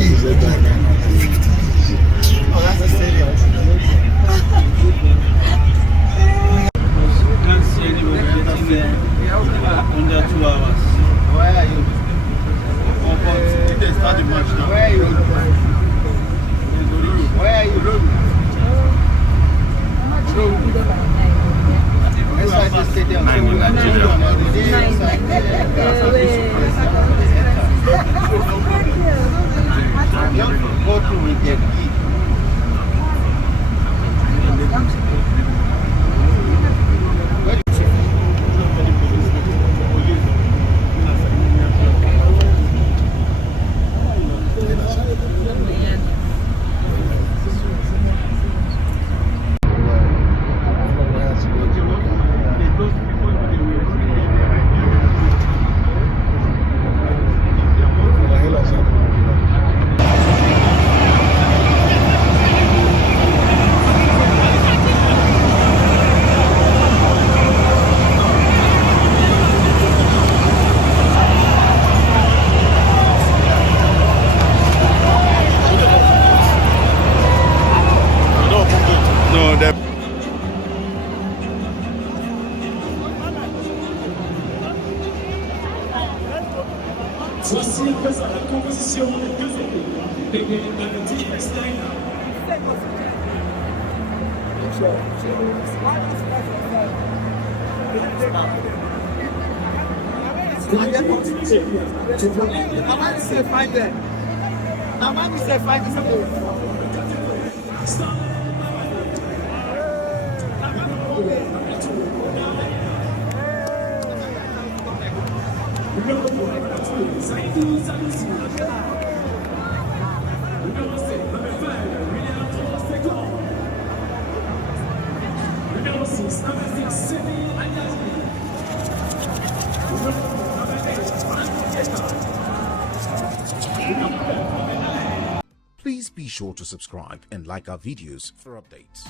Oh, that's the stadium. Can't see anybody getting there under 2 hours. Where are you? If they start the match now. Where are you? Where are you? Inside the stadium. Nine in Nigeria. Go to weekend. No, that. Voici à présent la composition des deux équipes. Bébé Agati Steiner. Amani say find them. Amani say find them. Please be sure to subscribe and like our videos for updates.